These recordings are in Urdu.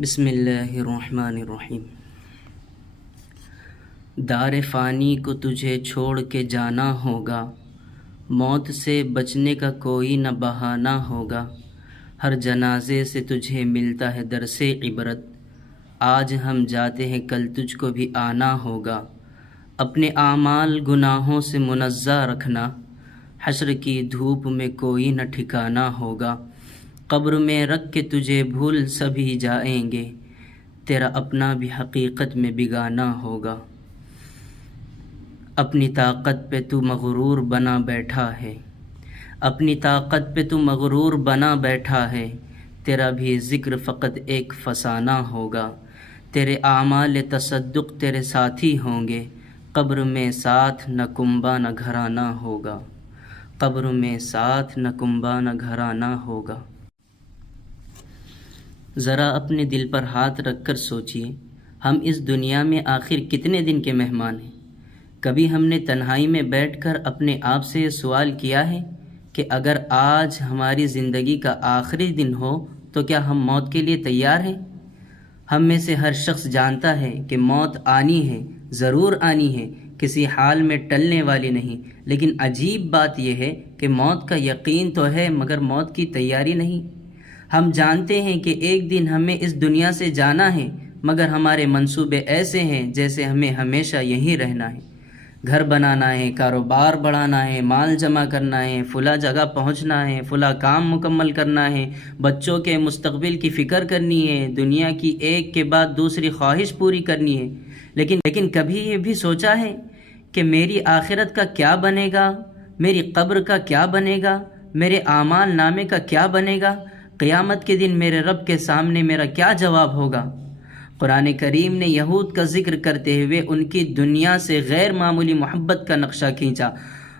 بسم اللہ الرحمن الرحیم۔ دار فانی کو تجھے چھوڑ کے جانا ہوگا، موت سے بچنے کا کوئی نہ بہانہ ہوگا۔ ہر جنازے سے تجھے ملتا ہے درس عبرت، آج ہم جاتے ہیں کل تجھ کو بھی آنا ہوگا۔ اپنے اعمال گناہوں سے منزہ رکھنا، حشر کی دھوپ میں کوئی نہ ٹھکانا ہوگا۔ قبر میں رکھ کے تجھے بھول سبھی جائیں گے، تیرا اپنا بھی حقیقت میں بیگانہ ہوگا۔ اپنی طاقت پہ تو مغرور بنا بیٹھا ہے، اپنی طاقت پہ تو مغرور بنا بیٹھا ہے، تیرا بھی ذکر فقط ایک فسانہ ہوگا۔ تیرے اعمال تصدق تیرے ساتھی ہوں گے، قبر میں ساتھ نہ کنبہ نہ گھرانہ ہوگا، قبر میں ساتھ نہ کنبہ نہ گھرانہ ہوگا۔ ذرا اپنے دل پر ہاتھ رکھ کر سوچئے، ہم اس دنیا میں آخر کتنے دن کے مہمان ہیں؟ کبھی ہم نے تنہائی میں بیٹھ کر اپنے آپ سے یہ سوال کیا ہے کہ اگر آج ہماری زندگی کا آخری دن ہو تو کیا ہم موت کے لیے تیار ہیں؟ ہم میں سے ہر شخص جانتا ہے کہ موت آنی ہے، ضرور آنی ہے، کسی حال میں ٹلنے والی نہیں، لیکن عجیب بات یہ ہے کہ موت کا یقین تو ہے مگر موت کی تیاری نہیں۔ ہم جانتے ہیں کہ ایک دن ہمیں اس دنیا سے جانا ہے، مگر ہمارے منصوبے ایسے ہیں جیسے ہمیں ہمیشہ یہیں رہنا ہے۔ گھر بنانا ہے، کاروبار بڑھانا ہے، مال جمع کرنا ہے، فلاں جگہ پہنچنا ہے، فلاں کام مکمل کرنا ہے، بچوں کے مستقبل کی فکر کرنی ہے، دنیا کی ایک کے بعد دوسری خواہش پوری کرنی ہے۔ لیکن کبھی یہ بھی سوچا ہے کہ میری آخرت کا کیا بنے گا، میری قبر کا کیا بنے گا، میرے اعمال نامے کا کیا بنے گا، قیامت کے دن میرے رب کے سامنے میرا کیا جواب ہوگا؟ قرآن کریم نے یہود کا ذکر کرتے ہوئے ان کی دنیا سے غیر معمولی محبت کا نقشہ کھینچا۔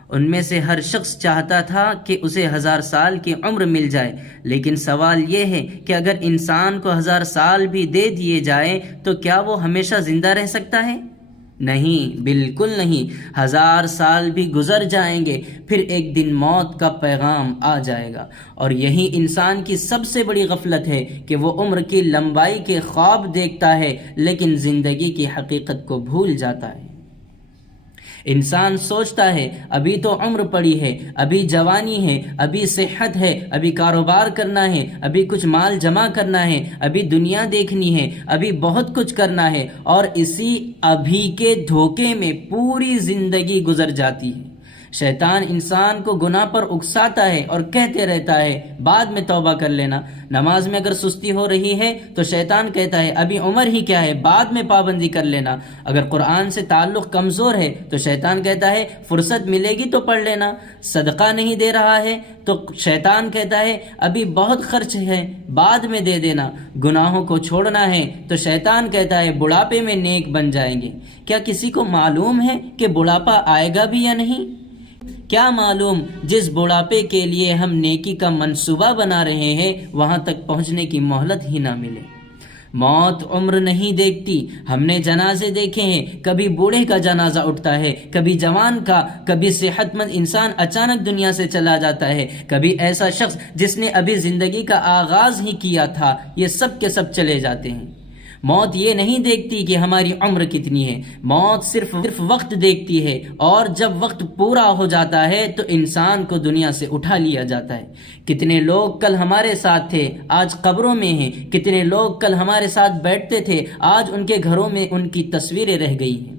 ان میں سے ہر شخص چاہتا تھا کہ اسے 1000 سال کی عمر مل جائے، لیکن سوال یہ ہے کہ اگر انسان کو 1000 سال بھی دے دیے جائیں تو کیا وہ ہمیشہ زندہ رہ سکتا ہے؟ نہیں، بالکل نہیں۔ 1000 سال بھی گزر جائیں گے، پھر ایک دن موت کا پیغام آ جائے گا۔ اور یہی انسان کی سب سے بڑی غفلت ہے کہ وہ عمر کی لمبائی کے خواب دیکھتا ہے لیکن زندگی کی حقیقت کو بھول جاتا ہے۔ انسان سوچتا ہے ابھی تو عمر پڑی ہے، ابھی جوانی ہے، ابھی صحت ہے، ابھی کاروبار کرنا ہے، ابھی کچھ مال جمع کرنا ہے، ابھی دنیا دیکھنی ہے، ابھی بہت کچھ کرنا ہے، اور اسی ابھی کے دھوکے میں پوری زندگی گزر جاتی ہے۔ شیطان انسان کو گناہ پر اکساتا ہے اور کہتے رہتا ہے بعد میں توبہ کر لینا۔ نماز میں اگر سستی ہو رہی ہے تو شیطان کہتا ہے ابھی عمر ہی کیا ہے، بعد میں پابندی کر لینا۔ اگر قرآن سے تعلق کمزور ہے تو شیطان کہتا ہے فرصت ملے گی تو پڑھ لینا۔ صدقہ نہیں دے رہا ہے تو شیطان کہتا ہے ابھی بہت خرچ ہے، بعد میں دے دینا۔ گناہوں کو چھوڑنا ہے تو شیطان کہتا ہے بڑھاپے میں نیک بن جائیں گے۔ کیا کسی کو معلوم ہے کہ بڑھاپا آئے گا بھی یا نہیں؟ کیا معلوم جس بڑھاپے کے لیے ہم نیکی کا منصوبہ بنا رہے ہیں وہاں تک پہنچنے کی مہلت ہی نہ ملے۔ موت عمر نہیں دیکھتی۔ ہم نے جنازے دیکھے ہیں، کبھی بوڑھے کا جنازہ اٹھتا ہے، کبھی جوان کا، کبھی صحت مند انسان اچانک دنیا سے چلا جاتا ہے، کبھی ایسا شخص جس نے ابھی زندگی کا آغاز ہی کیا تھا، یہ سب کے سب چلے جاتے ہیں۔ موت یہ نہیں دیکھتی کہ ہماری عمر کتنی ہے، موت صرف وقت دیکھتی ہے، اور جب وقت پورا ہو جاتا ہے تو انسان کو دنیا سے اٹھا لیا جاتا ہے۔ کتنے لوگ کل ہمارے ساتھ تھے، آج قبروں میں ہیں، کتنے لوگ کل ہمارے ساتھ بیٹھتے تھے، آج ان کے گھروں میں ان کی تصویریں رہ گئی ہیں۔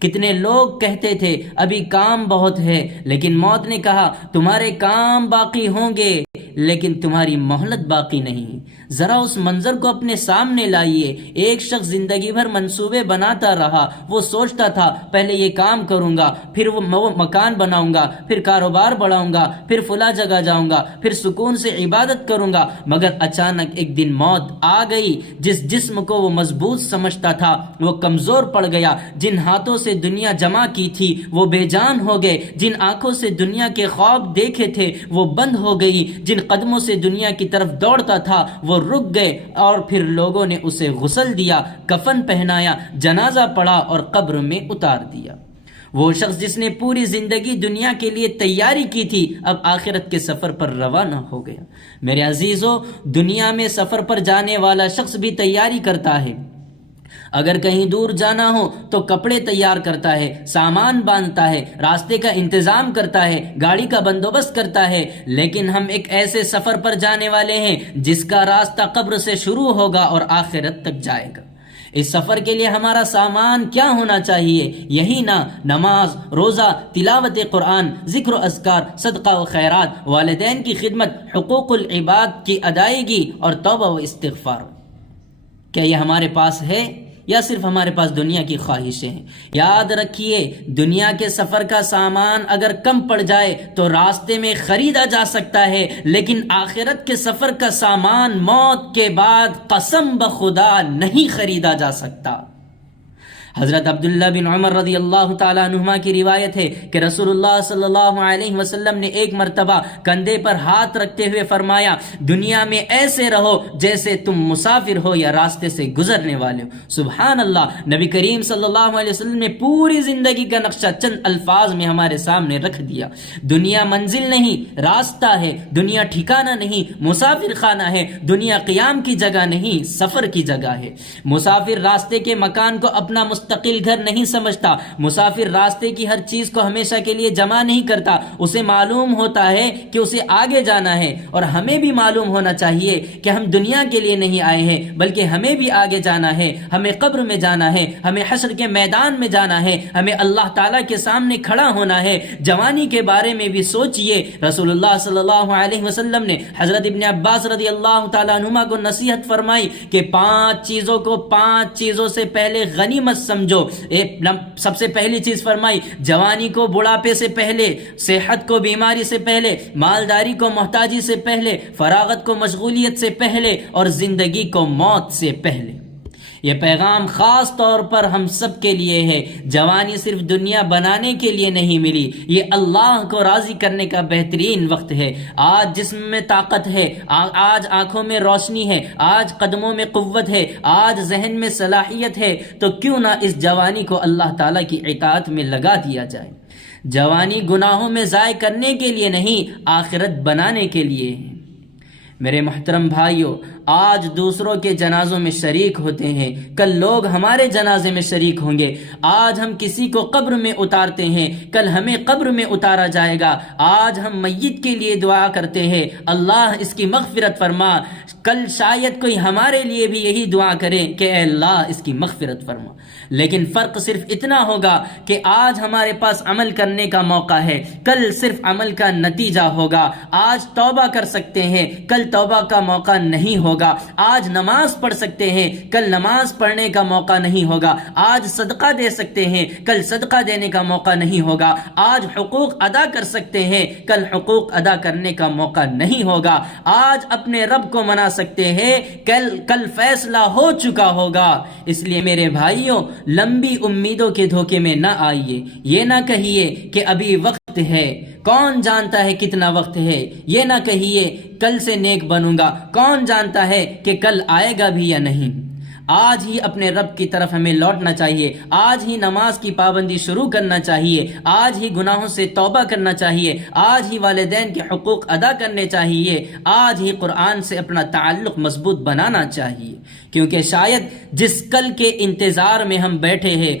کتنے لوگ کہتے تھے ابھی کام بہت ہے، لیکن موت نے کہا تمہارے کام باقی ہوں گے لیکن تمہاری مہلت باقی نہیں۔ ذرا اس منظر کو اپنے سامنے لائیے، ایک شخص زندگی بھر منصوبے بناتا رہا، وہ سوچتا تھا پہلے یہ کام کروں گا، پھر وہ مکان بناؤں گا، پھر کاروبار بڑھاؤں گا، پھر فلاں جگہ جاؤں گا، پھر سکون سے عبادت کروں گا، مگر اچانک ایک دن موت آ گئی۔ جس جسم کو وہ مضبوط سمجھتا تھا وہ کمزور پڑ گیا، جن ہاتھوں سے دنیا جمع کی تھی وہ بے جان ہو گئے، جن آنکھوں سے دنیا کے خواب دیکھے تھے وہ بند ہو گئی، جن قدموں سے دنیا کی طرف دوڑتا تھا وہ رک گئے، اور پھر لوگوں نے اسے غسل دیا، کفن پہنایا، جنازہ پڑھا اور قبر میں اتار دیا۔ وہ شخص جس نے پوری زندگی دنیا کے لیے تیاری کی تھی اب آخرت کے سفر پر روانہ ہو گیا۔ میرے عزیزو، دنیا میں سفر پر جانے والا شخص بھی تیاری کرتا ہے۔ اگر کہیں دور جانا ہو تو کپڑے تیار کرتا ہے، سامان باندھتا ہے، راستے کا انتظام کرتا ہے، گاڑی کا بندوبست کرتا ہے۔ لیکن ہم ایک ایسے سفر پر جانے والے ہیں جس کا راستہ قبر سے شروع ہوگا اور آخرت تک جائے گا۔ اس سفر کے لیے ہمارا سامان کیا ہونا چاہیے؟ یہی نماز، روزہ، تلاوت قرآن، ذکر و اذکار، صدقہ و خیرات، والدین کی خدمت، حقوق العباد کی ادائیگی اور توبہ و استغفار۔ کیا یہ ہمارے پاس ہے یا صرف ہمارے پاس دنیا کی خواہشیں ہیں؟ یاد رکھیے، دنیا کے سفر کا سامان اگر کم پڑ جائے تو راستے میں خریدا جا سکتا ہے، لیکن آخرت کے سفر کا سامان موت کے بعد قسم بخدا نہیں خریدا جا سکتا۔ حضرت عبداللہ بن عمر رضی اللہ تعالیٰ عنہما کی روایت ہے کہ رسول اللہ صلی اللہ علیہ وسلم نے ایک مرتبہ کندھے پر ہاتھ رکھتے ہوئے فرمایا، دنیا میں ایسے رہو جیسے تم مسافر ہو یا راستے سے گزرنے والے ہو۔ سبحان اللہ! نبی کریم صلی اللہ علیہ وسلم نے پوری زندگی کا نقشہ چند الفاظ میں ہمارے سامنے رکھ دیا۔ دنیا منزل نہیں، راستہ ہے۔ دنیا ٹھکانہ نہیں، مسافر خانہ ہے۔ دنیا قیام کی جگہ نہیں، سفر کی جگہ ہے۔ مسافر راستے کے مکان کو اپنا مستقل گھر نہیں سمجھتا۔ مسافر راستے کی ہر چیز کو ہمیشہ کے لیے جمع نہیں کرتا۔ اسے معلوم ہوتا ہے کہ اسے آگے جانا ہے، اور ہمیں بھی معلوم ہونا چاہیے کہ ہم دنیا کے لیے نہیں آئے ہیں بلکہ ہمیں بھی آگے جانا ہے، ہمیں قبر میں جانا ہے، ہمیں حشر کے میدان میں جانا ہے، ہمیں اللہ تعالیٰ کے سامنے کھڑا ہونا ہے۔ جوانی کے بارے میں بھی سوچئے۔ رسول اللہ صلی اللہ علیہ وسلم نے حضرت ابن عباس رضی اللہ تعالیٰ عنہما کو نصیحت فرمائی کہ 5 چیزوں کو 5 چیزوں سے پہلے غنیمت سمجھو۔ سب سے پہلی چیز فرمائی، جوانی کو بڑھاپے سے پہلے، صحت کو بیماری سے پہلے، مالداری کو محتاجی سے پہلے، فراغت کو مشغولیت سے پہلے، اور زندگی کو موت سے پہلے۔ یہ پیغام خاص طور پر ہم سب کے لیے ہے۔ جوانی صرف دنیا بنانے کے لیے نہیں ملی، یہ اللہ کو راضی کرنے کا بہترین وقت ہے۔ آج جسم میں طاقت ہے، آج آنکھوں میں روشنی ہے، آج قدموں میں قوت ہے، آج ذہن میں صلاحیت ہے، تو کیوں نہ اس جوانی کو اللہ تعالیٰ کی اطاعت میں لگا دیا جائے۔ جوانی گناہوں میں ضائع کرنے کے لیے نہیں، آخرت بنانے کے لیے ہے۔ میرے محترم بھائیوں، آج دوسروں کے جنازوں میں شریک ہوتے ہیں، کل لوگ ہمارے جنازے میں شریک ہوں گے۔ آج ہم کسی کو قبر میں اتارتے ہیں، کل ہمیں قبر میں اتارا جائے گا۔ آج ہم میت کے لیے دعا کرتے ہیں، اللہ اس کی مغفرت فرما، کل شاید کوئی ہمارے لیے بھی یہی دعا کرے کہ اے اللہ اس کی مغفرت فرما۔ لیکن فرق صرف اتنا ہوگا کہ آج ہمارے پاس عمل کرنے کا موقع ہے، کل صرف عمل کا نتیجہ ہوگا۔ آج توبہ کر سکتے ہیں، کل توبہ کا موقع نہیں ہوگا۔ آج نماز پڑھ سکتے ہیں، کل نماز پڑھنے کا موقع نہیں ہوگا۔ آج صدقہ دے سکتے ہیں، کل صدقہ دینے کا موقع نہیں ہوگا۔ آج حقوق ادا کر سکتے ہیں، کل حقوق ادا کرنے کا موقع نہیں ہوگا۔ آج اپنے رب کو منا سکتے ہیں، کل فیصلہ ہو چکا ہوگا۔ اس لیے میرے بھائیوں، لمبی امیدوں کے دھوکے میں نہ آئیے۔ یہ نہ کہیے کہ ابھی وقت ہے، کون جانتا ہے کتنا وقت ہے۔ یہ نہ کہیے کل سے نیک بنوں گا، کون جانتا ہے کہ کل آئے گا بھی یا نہیں۔ آج ہی اپنے رب کی طرف ہمیں لوٹنا چاہیے، آج ہی نماز کی پابندی شروع کرنا چاہیے، آج ہی گناہوں سے توبہ کرنا چاہیے، آج ہی والدین کے حقوق ادا کرنے چاہیے، آج ہی قرآن سے اپنا تعلق مضبوط بنانا چاہیے، کیونکہ شاید جس کل کے انتظار میں ہم بیٹھے ہیں